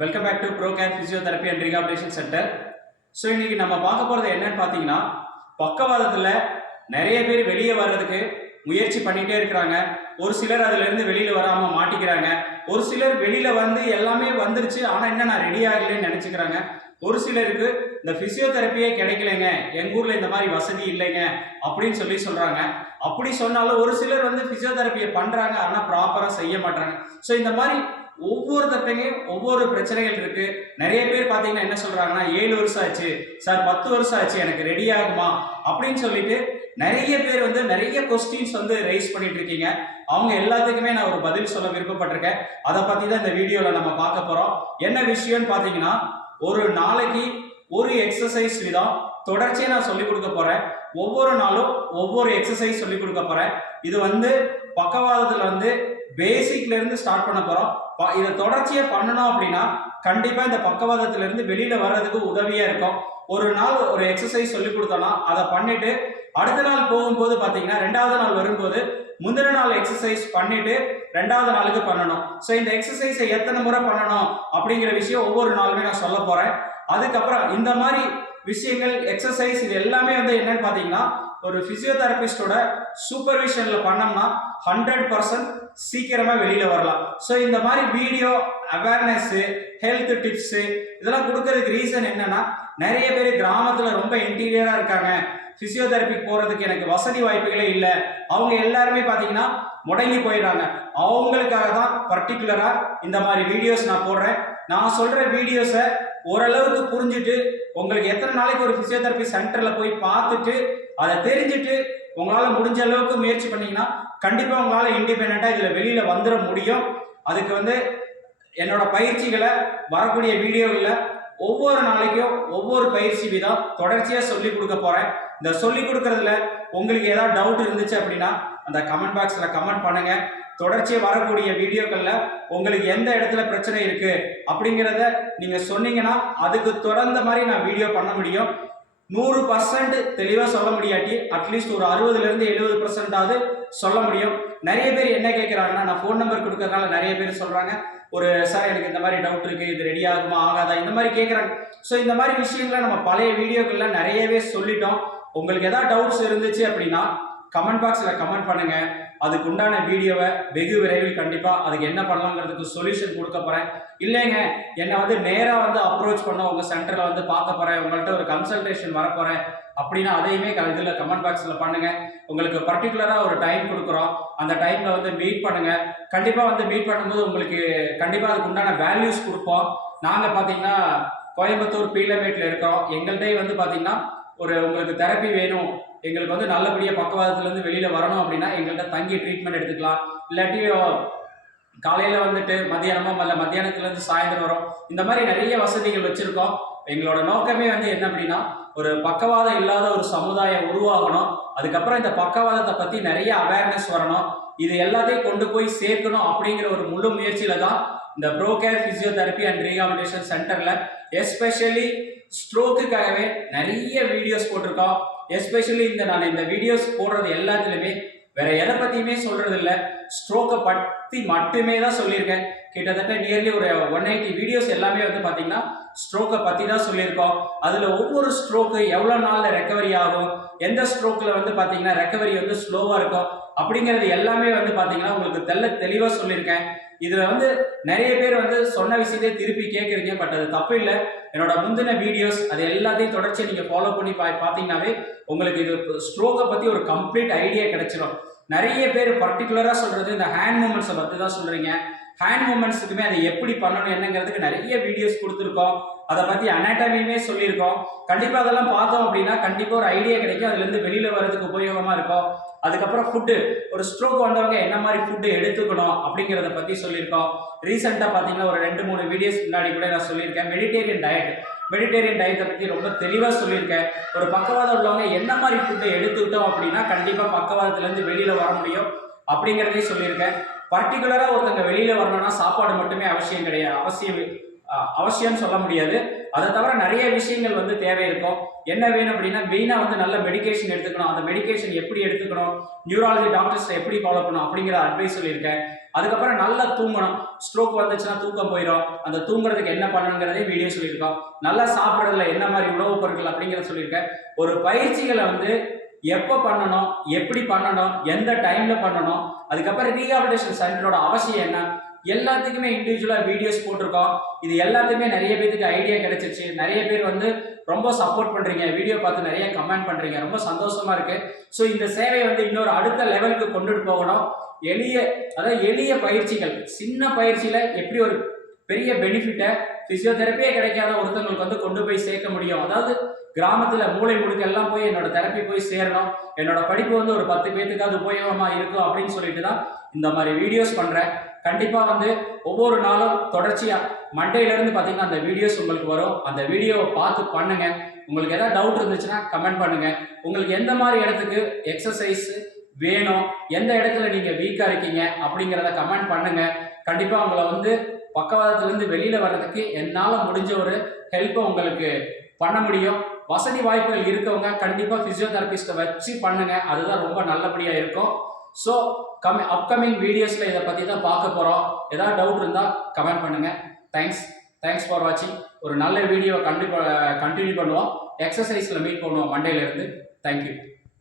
Welcome back to Pro Care physiotherapy and rehabilitation centre so இன்னைக்கு நம்ம பார்க்க போகிறது என்னன்னு பார்த்தீங்கன்னா பக்கவாதத்தில் நிறைய பேர் வெளியே வர்றதுக்கு முயற்சி பண்ணிகிட்டே இருக்கிறாங்க. ஒரு சிலர் அதுலேருந்து வெளியில் வராமல் மாட்டிக்கிறாங்க. ஒரு சிலர் வெளியில் வந்து எல்லாமே வந்துருச்சு ஆனால் என்ன நான் ரெடி ஆகலைன்னு நினச்சிக்கிறாங்க. ஒரு சிலருக்கு இந்த ஃபிசியோதெரப்பியே கிடைக்கலைங்க எங்கள் ஊரில் இந்த மாதிரி வசதி இல்லைங்க அப்படின்னு சொல்லி சொல்கிறாங்க அப்படி சொன்னாலும் ஒரு சிலர் வந்து ஃபிசியோதெரப்பியை பண்ணுறாங்க ஆனால் ப்ராப்பராக செய்ய மாட்டாங்க ஸோ இந்த மாதிரி ஒவ்வொருத்தட்டையும் ஒவ்வொரு பிரச்சனைகள் இருக்கு. நிறைய பேர் பார்த்தீங்கன்னா என்ன சொல்றாங்கன்னா ஏழு வருஷம் ஆச்சு. சார் பத்து வருஷம் ஆச்சு. எனக்கு ரெடி ஆகுமா? அப்படின்னு சொல்லிட்டு நிறைய பேர் வந்து நிறைய கொஸ்டின்ஸ் வந்து ரைஸ் பண்ணிட்டு இருக்கீங்க. அவங்க எல்லாத்துக்குமே நான் ஒரு பதில் சொல்ல விருப்பப்பட்டிருக்கேன். அதை பத்தி தான் இந்த வீடியோவில் நம்ம பார்க்க போறோம். என்ன விஷயம்னு பார்த்தீங்கன்னா ஒரு நாளைக்கு ஒரு எக்ஸசைஸ் விதம் தொடர்ச்சியாக நான் சொல்லிக் கொடுக்க போறேன். ஒவ்வொரு நாளும் ஒவ்வொரு எக்ஸசைஸ் சொல்லிக் கொடுக்க போறேன். இது வந்து பக்கவாதத்தில் வந்து பேசிக்ல இருந்து ஸ்டார்ட் பண்ண போறோம். ப- இதை தொடர்ச்சியா பண்ணணும் அப்படின்னா கண்டிப்பா இந்த பக்கவாதத்துல இருந்து வெளியில வர்றதுக்கு உதவியா இருக்கும். ஒரு நாள் ஒரு எக்ஸசைஸ் சொல்லி கொடுத்தோம்னா அதை பண்ணிட்டு அடுத்த நாள் போகும்போது பாத்தீங்கன்னா ரெண்டாவது நாள் வரும்போது முந்தின நாள் எக்ஸசைஸ் பண்ணிட்டு ரெண்டாவது நாளுக்கு பண்ணணும். ஸோ இந்த எக்ஸசைஸை எத்தனை முறை பண்ணணும் அப்படிங்கிற விஷயம் ஒவ்வொரு நாளுமே நான் சொல்ல போறேன். அதுக்கப்புறம் இந்த மாதிரி விஷயங்கள் எக்ஸசைஸ் இது எல்லாமே வந்து என்னன்னு பாத்தீங்கன்னா ஒரு பிசியோதெரபிஸ்டோட சூப்பர்விஷனில் பண்ணோம்னா ஹண்ட்ரட் பர்சன்ட் சீக்கிரமாக வெளியில் வரலாம். ஸோ இந்த மாதிரி வீடியோ அவேர்னஸ்ஸு ஹெல்த் டிப்ஸு இதெல்லாம் கொடுக்கறதுக்கு ரீசன் என்னன்னா நிறைய பேர் கிராமத்தில் ரொம்ப இன்டீரியராக இருக்காங்க. ஃபிசியோதெரபிக்கு போகிறதுக்கு எனக்கு வசதி வாய்ப்புகளே இல்லை. அவங்க எல்லாருமே பார்த்தீங்கன்னா முடங்கி போயிடுறாங்க. அவங்களுக்காக தான் பர்டிகுலராக இந்த மாதிரி வீடியோஸ் நான் போடுறேன். நான் சொல்கிற வீடியோஸை ஓரளவுக்கு புரிஞ்சுட்டு உங்களுக்கு எத்தனை நாளைக்கு ஒரு பிசியோதெரப்பி சென்டர்ல போய் பார்த்துட்டு அதை தெரிஞ்சுட்டு உங்களால் முடிஞ்ச அளவுக்கு முயற்சி பண்ணீங்கன்னா கண்டிப்பாக உங்களால் இண்டிபெண்ட்டாக இதில் வெளியில் வந்துட முடியும். அதுக்கு வந்து என்னோட பயிற்சிகளை வரக்கூடிய வீடியோவில் ஒவ்வொரு நாளைக்கும் ஒவ்வொரு பயிற்சி விதம் தொடர்ச்சியாக சொல்லி கொடுக்க போகிறேன் இந்த சொல்லி கொடுக்குறதுல உங்களுக்கு ஏதாவது டவுட் இருந்துச்சு அப்படின்னா அந்த கமெண்ட் பாக்ஸில் கமெண்ட் பண்ணுங்கள் தொடர்ச்சியாக வரக்கூடிய வீடியோக்களில் உங்களுக்கு எந்த இடத்துல பிரச்சனை இருக்குது அப்படிங்கிறத நீங்கள் சொன்னீங்கன்னா அதுக்கு தொடர்ந்த மாதிரி நான் வீடியோ பண்ண முடியும். நூறு பர்சன்ட் தெளிவாக சொல்ல முடியாட்டி அட்லீஸ்ட் ஒரு அறுபதுலேருந்து எழுபது பர்சன்டாவது சொல்ல முடியும். நிறைய பேர் என்ன கேட்குறாங்கன்னா நான் ஃபோன் நம்பர் கொடுக்கறதுனால நிறைய பேர் சொல்கிறாங்க ஒரு சார் எனக்கு இந்த மாதிரி டவுட் இருக்குது இது ரெடி ஆகுமா ஆகாதா? இந்த மாதிரி கேட்குறாங்க ஸோ இந்த மாதிரி விஷயங்களை நம்ம பழைய வீடியோக்கள்லாம் நிறையவே சொல்லிட்டோம். உங்களுக்கு எதாவது டவுட்ஸ் இருந்துச்சு அப்படின்னா கமெண்ட் பாக்ஸில் கமெண்ட் பண்ணுங்க. அதுக்கு உண்டான வீடியோவை வெகு விரைவில் கண்டிப்பா அதுக்கு என்ன பண்ணலாங்கிறதுக்கு சொல்யூஷன் கொடுக்க போறேன். இல்லைங்க என்னை வந்து நேராக வந்து அப்ரோச் பண்ண உங்க சென்டர்ல வந்து பார்க்க போறேன். உங்கள்கிட்ட ஒரு கன்சல்டேஷன் வர அப்படின்னா அதையுமே க- கமெண்ட் பாக்ஸில் பண்ணுங்கள் உங்களுக்கு பர்டிகுலராக ஒரு டைம் கொடுக்குறோம். அந்த டைமில் வந்து மீட் பண்ணுங்கள் கண்டிப்பாக வந்து மீட் பண்ணும்போது உங்களுக்கு கண்டிப்பாக அதுக்கு உண்டான வேல்யூஸ் கொடுப்போம். நாங்கள் பார்த்தீங்கன்னா கோயம்புத்தூர் பீலமேட்டில் இருக்கிறோம். எங்கள்கிட்ட வந்து பார்த்தீங்கன்னா ஒரு உங்களுக்கு தெரப்பி வேணும். எங்களுக்கு வந்து நல்லபடியாக பக்கவாதத்துலேருந்து வெளியில் வரணும் அப்படின்னா எங்கள்கிட்ட தங்கி ட்ரீட்மெண்ட் எடுத்துக்கலாம். இல்லாட்டி காலையில் வந்துட்டு மத்தியானமோ இல்லை மத்தியானத்துலேருந்து சாயந்தரம் வரும். இந்த மாதிரி நிறைய வசதிகள் வச்சுருக்கோம். எங்களோட நோக்கமே வந்து என்ன அப்படின்னா ஒரு பக்கவாதம் இல்லாத ஒரு சமுதாயம் உருவாகணும். அதுக்கப்புறம் இந்த பக்கவாதத்தை பற்றி நிறைய அவேர்னஸ் வரணும். இது எல்லாத்தையும் கொண்டு போய் சேர்க்கணும் அப்படிங்கிற ஒரு முழு முயற்சியில தான் இந்த ப்ரோகேர் ஃபிசியோதெரப்பி அண்ட் ரீஹாபிலிட்டேஷன் சென்டரில் எஸ்பெஷலி ஸ்ட்ரோக்குக்காகவே நிறைய வீடியோஸ் போட்டிருக்கோம். எஸ்பெஷலி இந்த நான் இந்த வீடியோஸ் போடுறது எல்லாத்துலேயுமே வேற எதை பற்றியுமே சொல்றது இல்லை ஸ்ட்ரோக்கை பற்றி மட்டுமே தான் சொல்லியிருக்கேன். கிட்டத்தட்ட நியர்லி ஒரு ஒன் எயிட்டி வீடியோஸ் எல்லாமே வந்து பார்த்தீங்கன்னா ஸ்ட்ரோக்கை பற்றி தான் சொல்லியிருக்கோம். அதில் ஒவ்வொரு ஸ்ட்ரோக்கு எவ்வளோ நாளில் ரெக்கவரி ஆகும்? எந்த ஸ்ட்ரோக்கில் வந்து பார்த்தீங்கன்னா ரெக்கவரி வந்து ஸ்லோவாக இருக்கும்? அப்படிங்கிறது எல்லாமே வந்து பார்த்தீங்கன்னா உங்களுக்கு தெல்ல தெளிவாக சொல்லியிருக்கேன். இதுல வந்து நிறைய பேர் வந்து சொன்ன விஷயத்தை திருப்பி கேட்குறீங்க பட் அது தப்பு இல்லை. என்னோட முந்தின வீடியோஸ் அது எல்லாத்தையும் தொடர்ச்சி நீங்கள் ஃபாலோ பண்ணி பா பார்த்தீங்கன்னாவே உங்களுக்கு இது ஸ்ட்ரோக்கை பற்றி ஒரு கம்ப்ளீட் ஐடியா கிடைச்சிடும் நிறைய பேர் பர்டிகுலராக சொல்கிறது இந்த ஹேண்ட் மூமெண்ட்ஸை பற்றி தான் சொல்றீங்க. ஹேண்ட் மூமெண்ட்ஸுக்குமே அதை எப்படி பண்ணணும் என்னங்கிறதுக்கு நிறைய வீடியோஸ் கொடுத்துருக்கோம். அதை பற்றி அனாட்டமியுமே சொல்லியிருக்கோம். கண்டிப்பாக அதெல்லாம் பார்த்தோம் அப்படின்னா கண்டிப்பாக ஒரு ஐடியா கிடைக்கும். அதுலேருந்து வெளியில் வர்றதுக்கு உபயோகமாக இருக்கும். அதுக்கப்புறம் ஃபுட்டு ஒரு ஸ்ட்ரோக் வந்தவங்க என்ன மாதிரி ஃபுட்டு எடுத்துக்கணும் அப்படிங்கிறத பற்றி சொல்லியிருக்கோம். ரீசெண்டாக பார்த்தீங்கன்னா ஒரு ரெண்டு மூணு வீடியோஸ் முன்னாடி கூட நான் சொல்லியிருக்கேன். மெடிடேரியன் டயட் மெடிடேரியன் டயத்தை பற்றி ரொம்ப தெளிவாக சொல்லியிருக்கேன். ஒரு பக்கவாதம் உள்ளவங்க என்ன மாதிரி ஃபுட்டை எடுத்துக்கிட்டோம் அப்படின்னா கண்டிப்பாக பக்கவாதத்துலேருந்து வெளியில் வர முடியும் அப்படிங்கிறதையும் சொல்லியிருக்கேன். பர்டிகுலராக ஒருத்தங்க வெளியில் வரணும்னா சாப்பாடு மட்டுமே அவசியம் கிடையாது. அவசியம் அவசியம் சொல்ல முடியாது. அதை தவிர நிறைய விஷயங்கள் வந்து தேவை இருக்கும். என்ன வேணும் அப்படின்னா மெயினாக வந்து நல்ல மெடிகேஷன் எடுத்துக்கணும். அந்த மெடிகேஷன் எப்படி எடுத்துக்கணும்? நியூராலஜி டாக்டர்ஸ் எப்படி ஃபாலோ பண்ணணும்? அப்படிங்கிற அட்வைஸ் சொல்லியிருக்கேன். அதுக்கப்புறம் நல்லா தூங்கணும். ஸ்ட்ரோக் வந்துச்சுன்னா தூக்கம் போயிடும் அந்த தூங்குறதுக்கு என்ன பண்ணணுங்கிறதே வீடியோ சொல்லியிருக்கோம். நல்லா சாப்பிட்றதுல என்ன மாதிரி உணவுப் பொருட்கள் அப்படிங்கிறத சொல்லியிருக்கேன். ஒரு பயிற்சிகளை வந்து எப்போ பண்ணணும் எப்படி பண்ணணும் எந்த டைமில் பண்ணணும் அதுக்கப்புறம் ரீஹாபிலிட்டேஷன் சென்டரோட அவசியம் என்ன? எல்லாத்துக்குமே இண்டிவிஜுவலாக வீடியோஸ் போட்டிருக்கோம். இது எல்லாத்துக்குமே நிறைய பேருக்கு ஐடியா கிடைச்சிச்சு நிறைய பேர் வந்து ரொம்ப சப்போர்ட் பண்ணுறீங்க வீடியோ பார்த்து நிறைய கமெண்ட் பண்ணுறீங்க ரொம்ப சந்தோஷமா இருக்குது ஸோ இந்த சேவையை வந்து இன்னொரு அடுத்த லெவலுக்கு கொண்டுட்டு போகணும். எளிய அதாவது எளிய பயிற்சிகள். சின்ன பயிற்சியில் எப்படி ஒரு பெரிய பெனிஃபிட்டை பிசியோதெரப்பியே கிடைக்காத ஒருத்தவங்களுக்கு வந்து கொண்டு போய் சேர்க்க முடியும். அதாவது கிராமத்தில் மூளை முழுக்க எல்லாம் போய் என்னோட தெரப்பி போய் சேரணும். என்னோட படிப்பு வந்து ஒரு பத்து பேத்துக்காவது உபயோகமாக இருக்கும் அப்படின்னு சொல்லிட்டு தான் இந்த மாதிரி வீடியோஸ் பண்ணுறேன் கண்டிப்பாக வந்து ஒவ்வொரு நாளும் தொடர்ச்சியாக மண்டேலேருந்து பார்த்தீங்கன்னா அந்த வீடியோஸ் உங்களுக்கு வரும். அந்த வீடியோவை பார்த்து பண்ணுங்கள் உங்களுக்கு எதாவது டவுட் இருந்துச்சுன்னா கமெண்ட் பண்ணுங்கள் உங்களுக்கு எந்த மாதிரி இடத்துக்கு எக்ஸசைஸ் வேணும் எந்த இடத்துல நீங்கள் வீக்காக இருக்கீங்க அப்படிங்கிறத கமெண்ட் பண்ணுங்கள் கண்டிப்பாக உங்களை வந்து பக்கவாதத்துல வெளியில் வெளியில வர்றதுக்கு என்னால் முடிஞ்ச ஒரு ஹெல்ப்பை உங்களுக்கு பண்ண முடியும். வசதி வாய்ப்புகள் இருக்கவங்க கண்டிப்பாக ஃபிசியோதெரபிஸ்ட்டை வச்சு பண்ணுங்க. அதுதான் ரொம்ப நல்லபடியாக இருக்கும். ஸோ கம் அப்கமிங் வீடியோஸில் இதை பற்றி தான் பார்க்க போகிறோம் ஏதாவது டவுட் இருந்தால் கமெண்ட் பண்ணுங்கள் தேங்க்ஸ் தேங்க்ஸ் ஃபார் வாட்சிங் ஒரு நல்ல வீடியோ கண்டிப்பாக கண்டினியூ பண்ணுவோம். எக்ஸசைஸில் மீட் பண்ணுவோம் மண்டேலேருந்து தேங்க்யூ